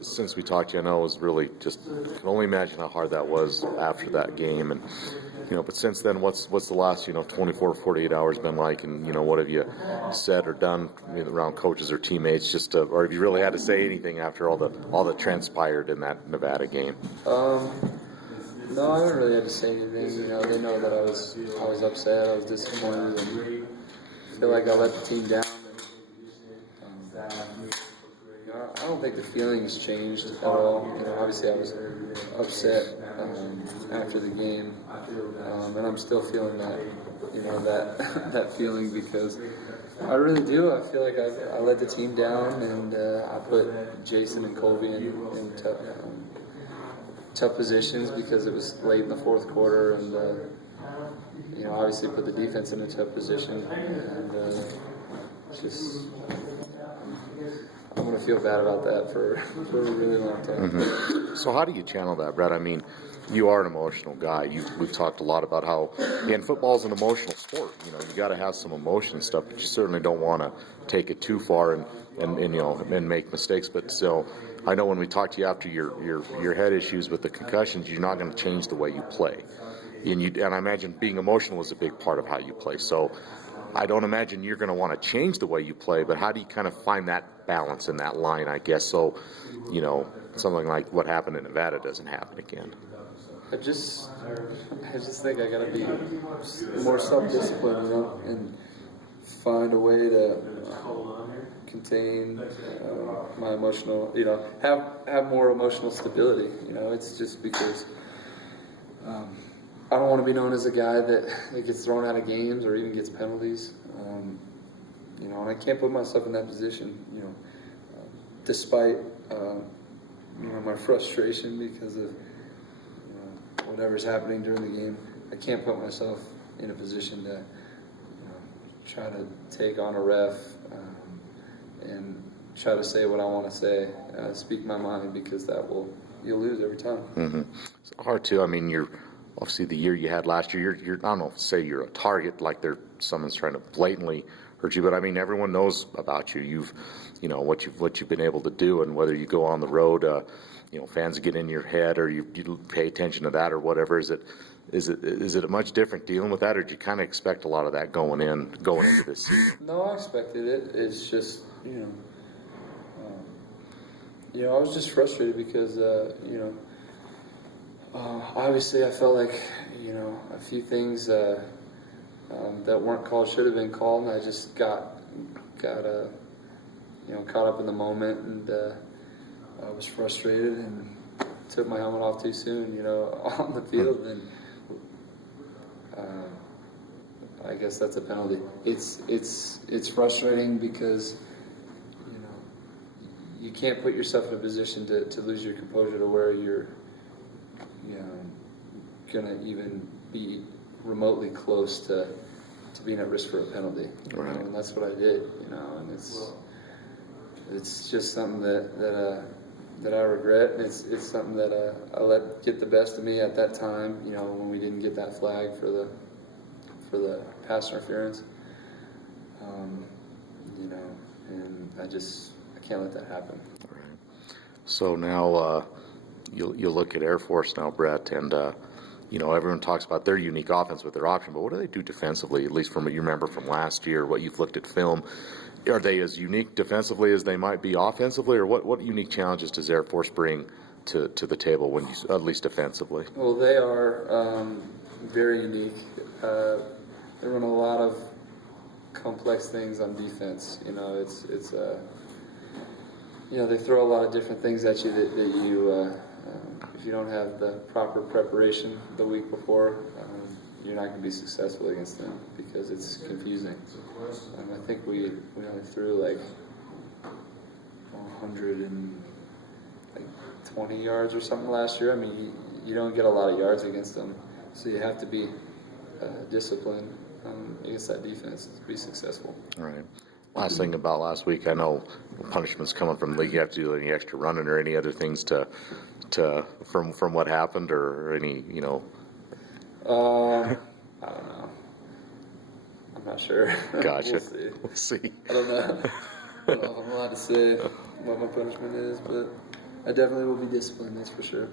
since we talked to you, I know it was really just can only imagine how hard that was after that game, and but since then, what's the last 24, 48 hours been like, and what have you said or done around coaches or teammates, or have you really had to say anything after all that transpired in that Nevada game? No, I haven't really had to say anything. They know that I was upset, I was disappointed, and I feel like I let the team down. I don't think the feelings changed at all. Obviously I was upset after the game, and I'm still feeling that, that feeling, because I really do. I feel like I let the team down, and I put Jason and Colby in tough positions because it was late in the fourth quarter, and obviously put the defense in a tough position, and I'm going to feel bad about that for a really long time. Mm-hmm. So how do you channel that, Brett? I mean, you are an emotional guy. We've talked a lot about how, and football's an emotional sport. You got to have some emotion and stuff, but you certainly don't want to take it too far and make mistakes. But still, I know when we talked to you after your head issues with the concussions, you're not going to change the way you play. And I imagine being emotional is a big part of how you play. So I don't imagine you're going to want to change the way you play, but how do you kind of find that balance in that line, I guess, so, something like what happened in Nevada doesn't happen again? I just think I got to be more self-disciplined, and find a way to contain my emotional, have more emotional stability. It's just because I don't want to be known as a guy that gets thrown out of games or even gets penalties. And I can't put myself in that position, despite, my frustration because of whatever's happening during the game. I can't put myself in a position to try to take on a ref and try to say what I want to say, speak my mind, because you'll lose every time. Mm-hmm. It's hard too. I mean, you're obviously the year you had last year. You're I don't know if say you're a target, like someone's trying to blatantly hurt you, but I mean everyone knows about you. You've what you've been able to do, and whether you go on the road, fans get in your head, or you pay attention to that, or whatever. Is it a much different dealing with that, or did you kind of expect a lot of that going into this season? No, I expected it. It's just I was just frustrated because obviously I felt like a few things that weren't called should have been called, and I just got caught up in the moment, and I was frustrated and took my helmet off too soon, on the field, and I guess that's a penalty. It's frustrating because you can't put yourself in a position to lose your composure to where you're gonna even be remotely close to being at risk for a penalty. Right. And that's what I did, and it's just something that I regret, and it's something that I let get the best of me at that time, when we didn't get that flag for the pass interference, and I can't let that happen. Right. So now you look at Air Force now, Brett, and everyone talks about their unique offense with their option, but what do they do defensively? At least from what you remember from last year, what you've looked at film, are they as unique defensively as they might be offensively, or what unique challenges does Air Force bring to the table at least defensively? Well, they are very unique. They run a lot of complex things on defense. They throw a lot of different things at you that you, if you don't have the proper preparation the week before, you're not going to be successful against them because it's confusing. I think we only threw like 120 yards or something last year. I mean, you don't get a lot of yards against them, so you have to be disciplined against that defense to be successful. All right. Last thing about last week, I know punishments coming from the league. You have to do any extra running or any other things from what happened, or any I don't know. I'm not sure. Gotcha. We'll see. We'll see. I don't know. I don't know if I'm allowed to say what my punishment is, but I definitely will be disciplined. That's for sure.